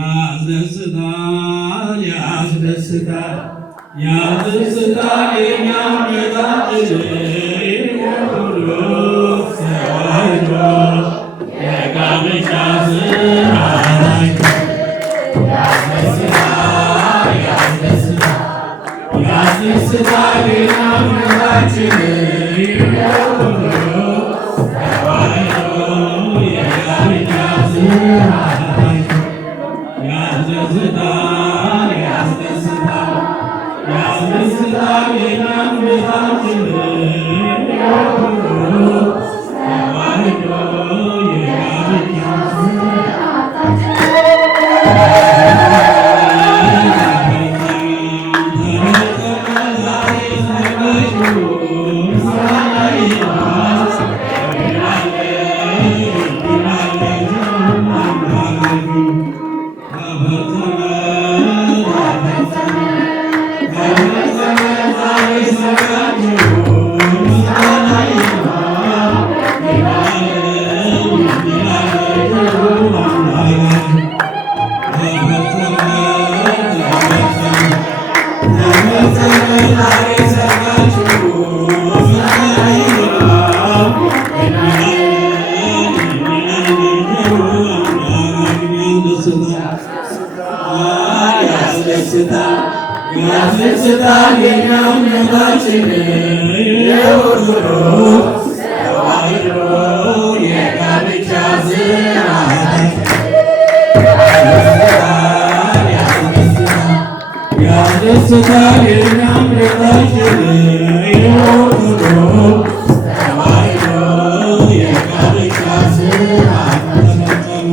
ያስደስታል ያስደስታል ያስደስታል የኛም ቤታችን የኦርቶዶክስ ተዋሕዶ የጋብቻ ሥርዓታችን ያስደስታል ያስደስታል ያስደስታል የኛም ቤታችን የኦርቶዶክስ ተዋሕዶ የጋብቻ ሥርዓታችን ያስደስታል ያስደስታል ያስደስታል የኛም ቤታችን የኦርቶዶክስ ተዋሕዶ የጋብቻ ያስደስታል የኛም ቤታችን የኦርቶዶክስ ተዋሕዶ የጋብቻ ሥርዓታችን ያስደስታል የኛም ቤታችን የኦርቶዶክስ ተዋሕዶ የጋብቻ ሥርዓታችን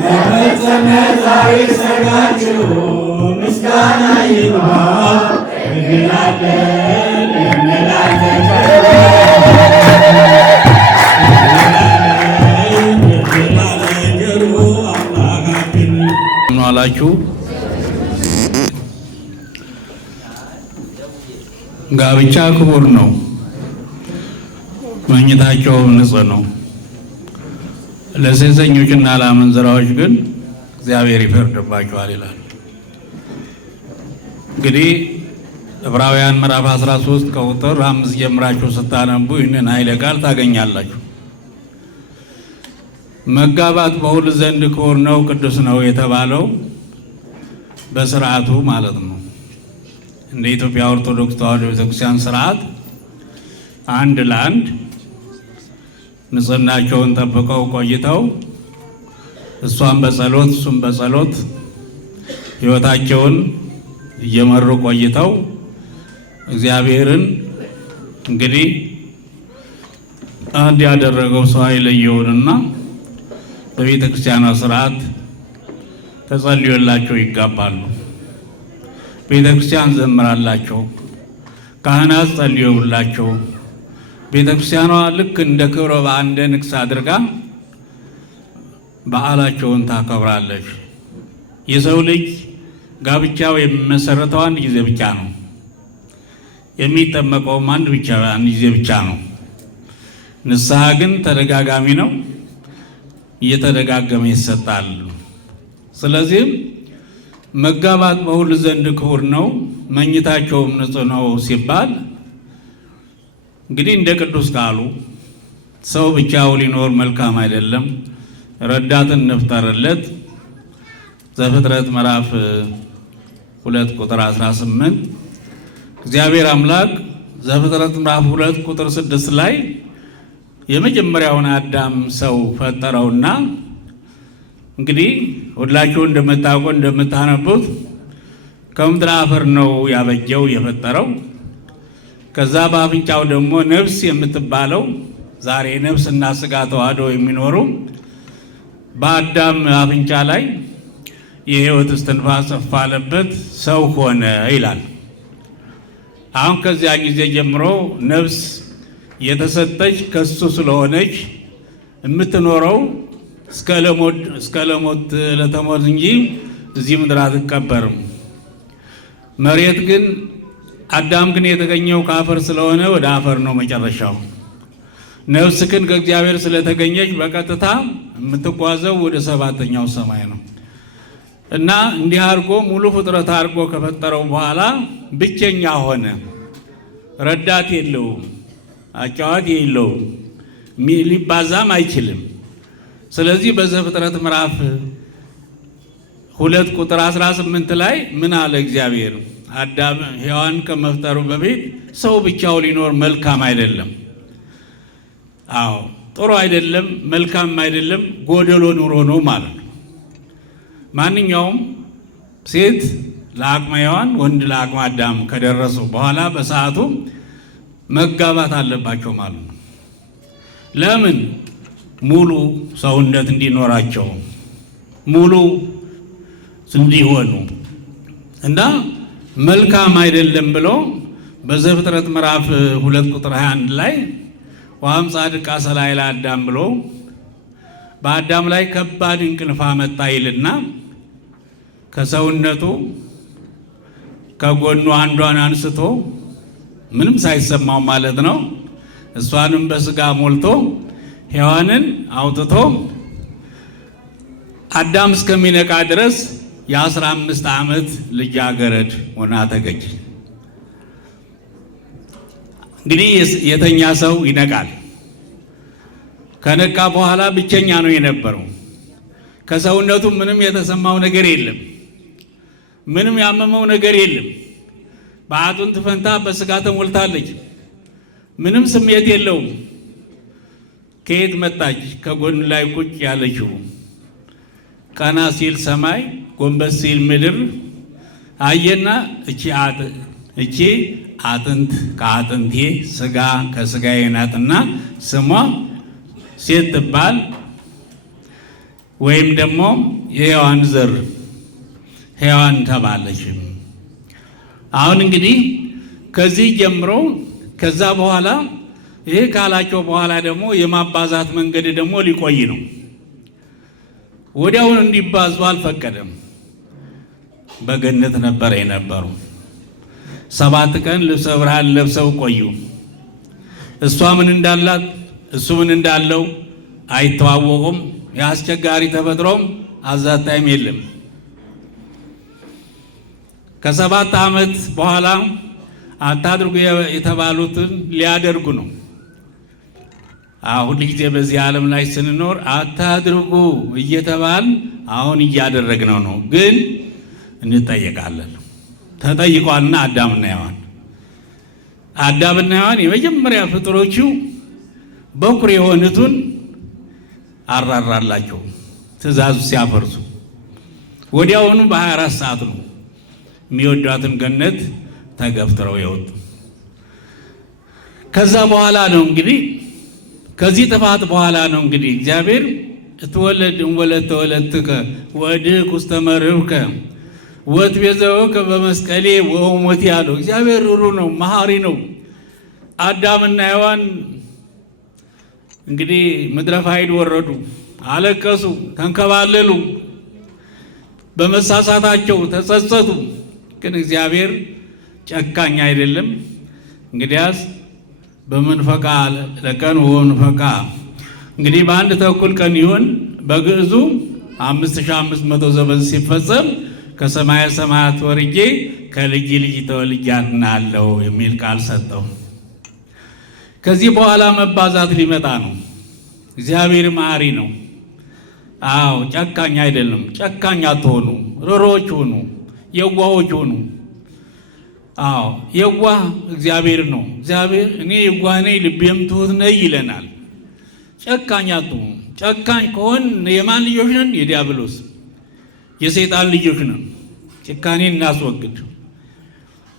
ተፈጸመ ዛሬ ሰርጋችሁ ምስጋና ይግባ እንላለን እንላለን ጀሩ አምላካችን አላችሁ። ጋብቻ ክቡር ነው፣ መኝታቸውም ንጹሕ ነው። ለሴሰኞችና ለአመንዝራዎች ግን እግዚአብሔር ይፈርድባቸዋል ይላል። እንግዲህ ዕብራውያን ምዕራፍ 13 ከቁጥር 5 ጀምራችሁ ስታነቡ ይህንን ኃይለ ቃል ታገኛላችሁ። መጋባት በሁሉ ዘንድ ክቡር ነው፣ ቅዱስ ነው የተባለው በስርዓቱ ማለት ነው። እንደ ኢትዮጵያ ኦርቶዶክስ ተዋሕዶ ቤተክርስቲያን ስርዓት አንድ ለአንድ ንጽህናቸውን ጠብቀው ቆይተው እሷን በጸሎት እሱም በጸሎት ሕይወታቸውን እየመሩ ቆይተው እግዚአብሔርን እንግዲህ አንድ ያደረገው ሰው አይለየውንና በቤተ ክርስቲያኗ ስርዓት ተጸልዮላቸው ይጋባሉ። ቤተ ክርስቲያን ዘምራላቸው፣ ካህናት ጸልዮላቸው ቤተ ክርስቲያኗ ልክ እንደ ክብረ በዓል እንደ ንግስ አድርጋ በዓላቸውን ታከብራለች። የሰው ልጅ ጋብቻው የሚመሰረተው አንድ ጊዜ ብቻ ነው። የሚጠመቀውም አንድ ጊዜ ብቻ ነው። ንስሐ ግን ተደጋጋሚ ነው፣ እየተደጋገመ ይሰጣል። ስለዚህም መጋባት በሁሉ ዘንድ ክቡር ነው፣ መኝታቸውም ንጹሕ ነው ሲባል እንግዲህ እንደ ቅዱስ ቃሉ ሰው ብቻው ሊኖር መልካም አይደለም፣ ረዳትን እንፍጠርለት። ዘፍጥረት ምዕራፍ 2 ቁጥር 18 እግዚአብሔር አምላክ ዘፍጥረት ምዕራፍ 2 ቁጥር 6 ላይ የመጀመሪያውን አዳም ሰው ፈጠረውና እንግዲህ ሁላችሁ እንደምታውቁ እንደምታነቡት ከምድር አፈር ነው ያበጀው የፈጠረው። ከዛ በአፍንጫው ደግሞ ነፍስ የምትባለው ዛሬ ነፍስ እና ስጋ ተዋህደው የሚኖሩ በአዳም አፍንጫ ላይ የሕይወት እስትንፋስ አለበት፣ ሰው ሆነ ይላል። አሁን ከዚያ ጊዜ ጀምሮ ነፍስ የተሰጠች ከሱ ስለሆነች የምትኖረው እስከ ለሞት ለተሞት እንጂ እዚህ ምድር አትቀበርም። መሬት ግን አዳም ግን የተገኘው ከአፈር ስለሆነ ወደ አፈር ነው መጨረሻው። ነፍስክን ከእግዚአብሔር ስለተገኘች በቀጥታ የምትጓዘው ወደ 7ኛው ሰማይ ነው እና እንዲህ አድርጎ ሙሉ ፍጥረት አድርጎ ከፈጠረው በኋላ ብቸኛ ሆነ። ረዳት የለውም፣ አጫዋት የለውም፣ ሊባዛም አይችልም። ስለዚህ በዘፍጥረት ምዕራፍ 2 ቁጥር 18 ላይ ምን አለ እግዚአብሔር? አዳም ሔዋን ከመፍጠሩ በፊት ሰው ብቻው ሊኖር መልካም አይደለም። አዎ ጥሩ አይደለም፣ መልካም አይደለም፣ ጎደሎ ኑሮ ነው ማለት ነው። ማንኛውም ሴት ለአቅመ ሔዋን ወንድ ለአቅመ አዳም ከደረሱ በኋላ በሰዓቱ መጋባት አለባቸው ማለት ነው። ለምን? ሙሉ ሰውነት እንዲኖራቸው ሙሉ እንዲሆኑ እና መልካም አይደለም ብሎ በዘፍጥረት ምዕራፍ 2 ቁጥር 21 ላይ ወአም ጻድቃ ሰላይላ አዳም ብሎ በአዳም ላይ ከባድ እንቅልፍ አመጣ ይልና ከሰውነቱ ከጎኑ አንዷን አንስቶ ምንም ሳይሰማው ማለት ነው እሷንም በስጋ ሞልቶ ሔዋንን አውጥቶ አዳም እስከሚነቃ ድረስ የ15 ዓመት ልጃገረድ ሆና ተገኘ። እንግዲህ የተኛ ሰው ይነቃል። ከነቃ በኋላ ብቸኛ ነው የነበረው። ከሰውነቱ ምንም የተሰማው ነገር የለም። ምንም ያመመው ነገር የለም። በአጥንት ፈንታ በስጋ ተሞልታለች። ምንም ስሜት የለውም። ከየት መጣች? ከጎን ላይ ቁጭ ያለችው ቀና ሲል ሰማይ ጎንበስ ሲል ምድር አየና እቺ አጥንት ከአጥንቴ ስጋ ከስጋዬ ናትና ስሟ ሴት ትባል ወይም ደግሞ የሔዋን ዘር ሔዋን ተባለች። አሁን እንግዲህ ከዚህ ጀምሮ ከዛ በኋላ ይሄ ካላቸው በኋላ ደግሞ የማባዛት መንገድ ደግሞ ሊቆይ ነው። ወዲያውን እንዲባዙ አልፈቀደም። በገነት ነበር የነበሩ። 7 ቀን ልብሰ ብርሃን ለብሰው ቆዩ። እሷ ምን እንዳላት እሱ ምን እንዳለው አይተዋወቁም። የአስቸጋሪ ተፈጥሮም አዛታይም የለም። ከ7 ዓመት በኋላ አታድርጉ የተባሉትን ሊያደርጉ ነው። አሁን ጊዜ በዚህ ዓለም ላይ ስንኖር አታድርጉ እየተባል አሁን እያደረግነው ነው። ግን እንጠየቃለን። ተጠይቋልና አዳምና ሔዋን የመጀመሪያ ፍጥሮቹ በኩር የሆኑትን አራራላቸው። ትእዛዙ ሲያፈርሱ ወዲያውኑ በ24 ሰዓት ነው የሚወዷትን ገነት ተገፍትረው የወጡ። ከዛ በኋላ ነው እንግዲህ ከዚህ ጥፋት በኋላ ነው እንግዲህ እግዚአብሔር እትወለድ እንወለድ ተወለድከ ወድቅ ውስተ መርህብከ ወትቤዘወከ በመስቀሌ ወሞት ያለው። እግዚአብሔር ሩሩ ነው፣ መሐሪ ነው። አዳምና ሔዋን እንግዲህ ምድረ ፋይድ ወረዱ፣ አለቀሱ፣ ተንከባለሉ፣ በመሳሳታቸው ተጸጸቱ። ግን እግዚአብሔር ጨካኝ አይደለም። እንግዲያስ በመንፈቃ ለቀን ወንፈቃ እንግዲህ በአንድ ተኩል ቀን ይሁን በግዕዙ 5500 ዘመን ሲፈጸም ከሰማየ ሰማያት ወርጄ ከልጅ ልጅ ተወልጄ አድናለሁ የሚል ቃል ሰጠው። ከዚህ በኋላ መባዛት ሊመጣ ነው። እግዚአብሔር መሐሪ ነው። አዎ ጨካኝ አይደለም። ጨካኝ አትሆኑ፣ ርሮች ሁኑ፣ የዋሆች ሁኑ። አዎ የዋህ እግዚአብሔር ነው። እግዚአብሔር እኔ የዋህ ነኝ ልቤም ትሑት ነኝ ይለናል። ጨካኝ አትሁኑ። ጨካኝ ከሆን የማን ልጆች ነን? የዲያብሎስ የሰይጣን ልጆች ነን። ጭካኔን እናስወግድ።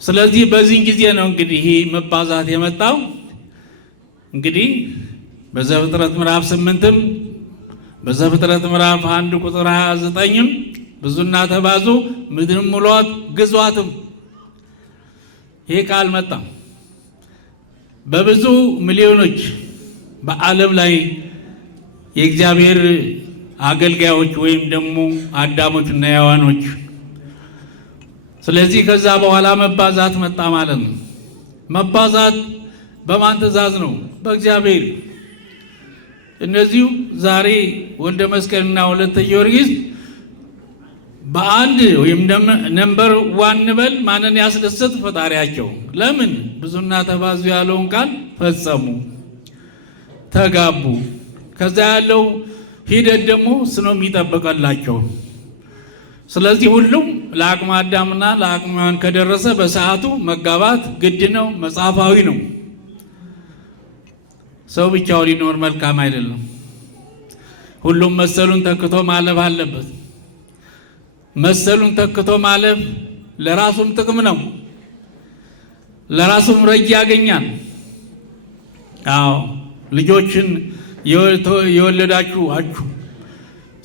ስለዚህ በዚህ ጊዜ ነው እንግዲህ ይሄ መባዛት የመጣው። እንግዲህ በዘፍጥረት ምዕራፍ 8ም በዘፍጥረት ምዕራፍ 1 ቁጥር 29ም ብዙና ተባዙ ምድርም ሙሏት ግዟትም ይሄ ቃል መጣ። በብዙ ሚሊዮኖች በዓለም ላይ የእግዚአብሔር አገልጋዮች ወይም ደግሞ አዳሞችና ሔዋኖች። ስለዚህ ከዛ በኋላ መባዛት መጣ ማለት ነው። መባዛት በማን ትእዛዝ ነው? በእግዚአብሔር። እነዚሁ ዛሬ ወልደ መስቀልና ወለተ ጊዮርጊስ በአንድ ወይም ነምበር ዋን በል ማንን ያስደሰት? ፈጣሪያቸው። ለምን? ብዙና ተባዙ ያለውን ቃል ፈጸሙ፣ ተጋቡ። ከዛ ያለው ሂደት ደግሞ ስኖ የሚጠበቀላቸው። ስለዚህ ሁሉም ለአቅመ አዳምና ለአቅመ ሔዋን ከደረሰ በሰዓቱ መጋባት ግድ ነው፣ መጽሐፋዊ ነው። ሰው ብቻው ሊኖር መልካም አይደለም። ሁሉም መሰሉን ተክቶ ማለፍ አለበት። መሰሉን ተክቶ ማለፍ ለራሱም ጥቅም ነው፣ ለራሱም ረጅ ያገኛል። አዎ ልጆችን የወለዳችሁ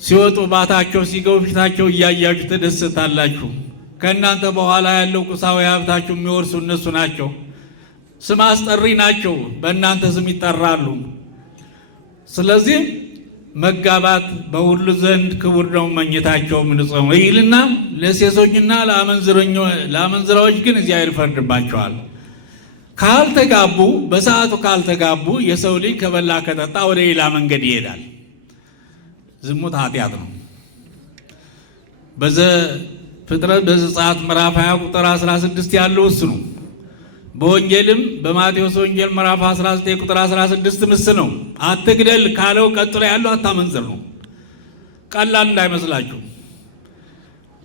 ሲወጡ ባታቸው ሲገቡ ፊታቸው እያያችሁ ተደስታላችሁ። ከእናንተ በኋላ ያለው ቁሳዊ ሀብታችሁ የሚወርሱ እነሱ ናቸው። ስም አስጠሪ ናቸው፣ በእናንተ ስም ይጠራሉ። ስለዚህ መጋባት በሁሉ ዘንድ ክቡር ነው፣ መኝታቸውም ንጹሕ ነው ይልና ለሴሶችና ለአመንዝራዎች ግን እግዚአብሔር ይፈርድባቸዋል። ካልተጋቡ በሰዓቱ ካልተጋቡ የሰው ልጅ ከበላ ከጠጣ ወደ ሌላ መንገድ ይሄዳል። ዝሙት ኃጢአት ነው። በዘፍጥረት በዘጸአት ምዕራፍ 20 ቁጥር 16 ያለው እሱ ነው። በወንጌልም በማቴዎስ ወንጌል ምዕራፍ 19 ቁጥር 16 ምስ ነው። አትግደል ካለው ቀጥሎ ያለው አታመንዝር ነው። ቀላል እንዳይመስላችሁ፣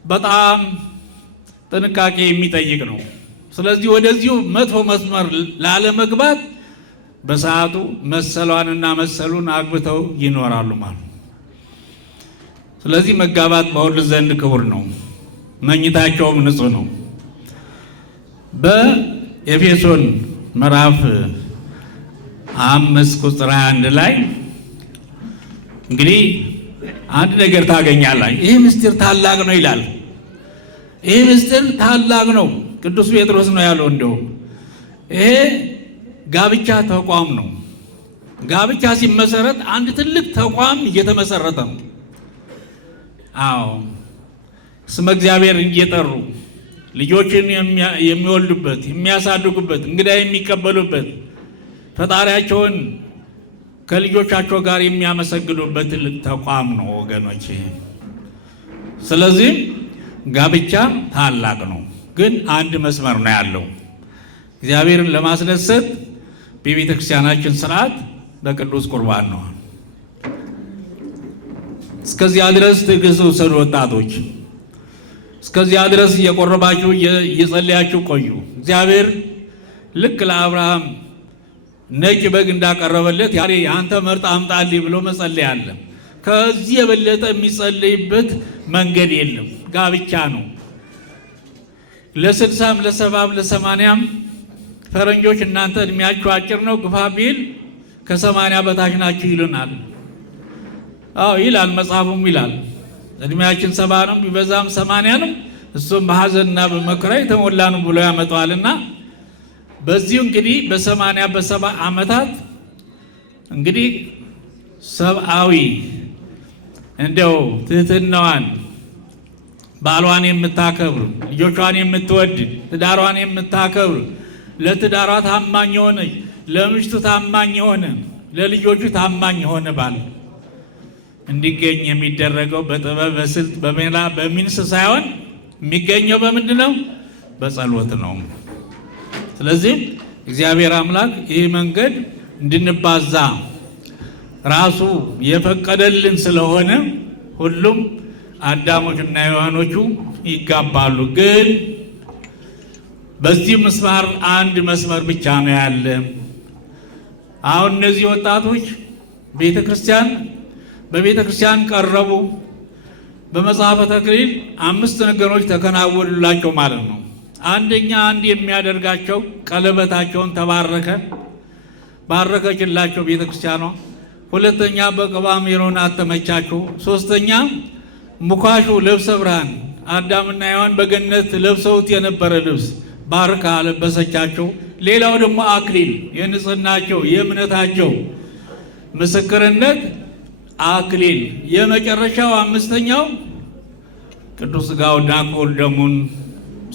በጣም ጥንቃቄ የሚጠይቅ ነው። ስለዚህ ወደዚሁ መጥፎ መስመር ላለመግባት በሰዓቱ መሰሏንና መሰሉን አግብተው ይኖራሉ ማለት። ስለዚህ መጋባት በሁሉ ዘንድ ክቡር ነው፣ መኝታቸውም ንጹሕ ነው። በኤፌሶን ምዕራፍ 5 ቁጥር 21 ላይ እንግዲህ አንድ ነገር ታገኛላችሁ። ይህ ምስጢር ታላቅ ነው ይላል። ይህ ምስጢር ታላቅ ነው፣ ቅዱስ ጴጥሮስ ነው ያለው። እንደውም ይሄ ጋብቻ ተቋም ነው። ጋብቻ ሲመሰረት አንድ ትልቅ ተቋም እየተመሰረተ ነው። አዎ ስመ እግዚአብሔር እየጠሩ ልጆችን የሚወልዱበት፣ የሚያሳድጉበት፣ እንግዳ የሚቀበሉበት፣ ፈጣሪያቸውን ከልጆቻቸው ጋር የሚያመሰግኑበት ትልቅ ተቋም ነው ወገኖች። ስለዚህ ጋብቻ ታላቅ ነው፣ ግን አንድ መስመር ነው ያለው። እግዚአብሔርን ለማስደሰት በቤተ ክርስቲያናችን ስርዓት በቅዱስ ቁርባን ነው። እስከዚያ ድረስ ትዕግስት ውሰዱ ወጣቶች። እስከዚያ ድረስ እየቆረባችሁ እየጸለያችሁ ቆዩ። እግዚአብሔር ልክ ለአብርሃም ነጭ በግ እንዳቀረበለት ያሬ አንተ መርጥ አምጣልኝ ብሎ መጸለይ አለ። ከዚህ የበለጠ የሚጸለይበት መንገድ የለም። ጋብቻ ነው። ለ60ም ለ70ም ለ80ም ፈረንጆች እናንተ እድሜያችሁ አጭር ነው ግፋ ቢል ከ80 በታች ናችሁ ይሉናል። አዎ ይላል፣ መጽሐፉም ይላል። እድሜያችን 70 ነው ቢበዛም 80 ነው፣ እሱም በሐዘንና በመከራ የተሞላ ነው ብሎ ያመጣዋልና በዚሁ እንግዲህ በ80 በ70 ዓመታት እንግዲህ ሰብአዊ እንደው ትህትናዋን ባሏን የምታከብር ልጆቿን የምትወድ ትዳሯን የምታከብር ለትዳሯ ታማኝ የሆነ ለምሽቱ ታማኝ የሆነ ለልጆቹ ታማኝ የሆነ ባል እንዲገኝ የሚደረገው በጥበብ በስልት በሜላ በሚንስ ሳይሆን የሚገኘው በምንድን ነው? በጸሎት ነው። ስለዚህ እግዚአብሔር አምላክ ይህ መንገድ እንድንባዛ ራሱ የፈቀደልን ስለሆነ ሁሉም አዳሞችና ሔዋኖቹ ይጋባሉ። ግን በዚህ መስመር አንድ መስመር ብቻ ነው ያለ። አሁን እነዚህ ወጣቶች በቤተ ክርስቲያን ቀረቡ። በመጽሐፈ ተክሊል 5 ነገሮች ተከናወኑላቸው ማለት ነው። አንደኛ አንድ የሚያደርጋቸው ቀለበታቸውን ባረከችላቸው ቤተ ክርስቲያኗ። ሁለተኛ በቅባ ሜሮን አተመቻቸው። ሶስተኛ ሙካሹ ልብሰ ብርሃን አዳምና ሔዋን በገነት ለብሰውት የነበረ ልብስ ባርካ አለበሰቻቸው። ሌላው ደግሞ አክሊል የንጽህናቸው የእምነታቸው ምስክርነት አክሊል። የመጨረሻው 5ኛው ቅዱስ ሥጋውና ክቡር ደሙን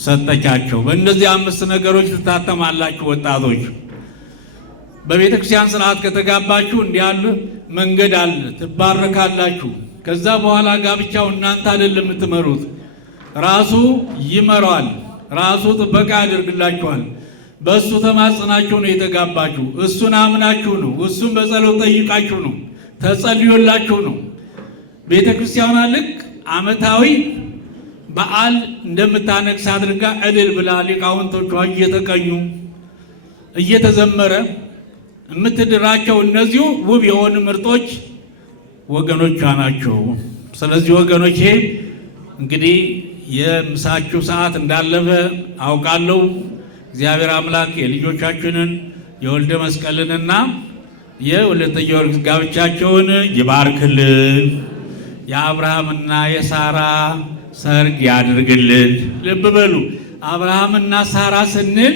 ሰጠቻቸው። በእነዚህ 5 ነገሮች ትታተማላችሁ ወጣቶች። በቤተ ክርስቲያን ስርዓት ከተጋባችሁ እንዲህ ያሉ መንገድ አለ፣ ትባረካላችሁ። ከዛ በኋላ ጋብቻው እናንተ አይደለም የምትመሩት፣ ራሱ ይመራዋል። ራሱ ጥበቃ ያደርግላችኋል። በእሱ ተማጽናችሁ ነው የተጋባችሁ። እሱን አምናችሁ ነው። እሱን በጸሎት ጠይቃችሁ ነው። ተጸልዮላችሁ ነው። ቤተ ክርስቲያኗ ልክ ዓመታዊ በዓል እንደምታነግስ አድርጋ እልል ብላ ሊቃውንቶቿ እየተቀኙ እየተዘመረ የምትድራቸው እነዚሁ ውብ የሆኑ ምርጦች ወገኖቿ ናቸው። ስለዚህ ወገኖቼ እንግዲህ የምሳችሁ ሰዓት እንዳለፈ አውቃለሁ። እግዚአብሔር አምላክ የልጆቻችንን የወልደ መስቀልንና የወለተ ጊዮርጊስ ጋብቻቸውን ይባርክልን። የአብርሃምና የሳራ ሰርግ ያድርግልን። ልብ በሉ፣ አብርሃምና ሳራ ስንል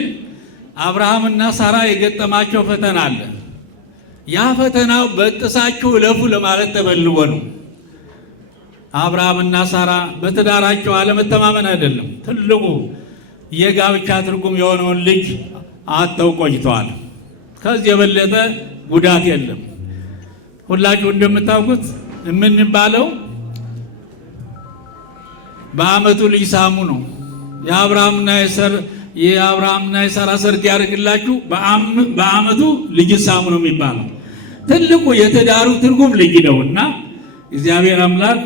አብርሃምና ሳራ የገጠማቸው ፈተና አለ። ያ ፈተናው በጥሳችሁ እለፉ ለማለት ተፈልጎ ነው። አብርሃምና ሳራ በትዳራቸው አለመተማመን አይደለም፣ ትልቁ የጋብቻ ትርጉም የሆነውን ልጅ አጥተው ቆይተዋል። ከዚህ የበለጠ ጉዳት የለም። ሁላችሁ እንደምታውቁት የምንባለው በዓመቱ ልጅ ሳሙ ነው። የአብርሃምና የሳራ ሰርግ ያደርግላችሁ በዓመቱ ልጅ ሳሙ ነው የሚባለው። ትልቁ የትዳሩ ትርጉም ልጅ ነው እና እግዚአብሔር አምላክ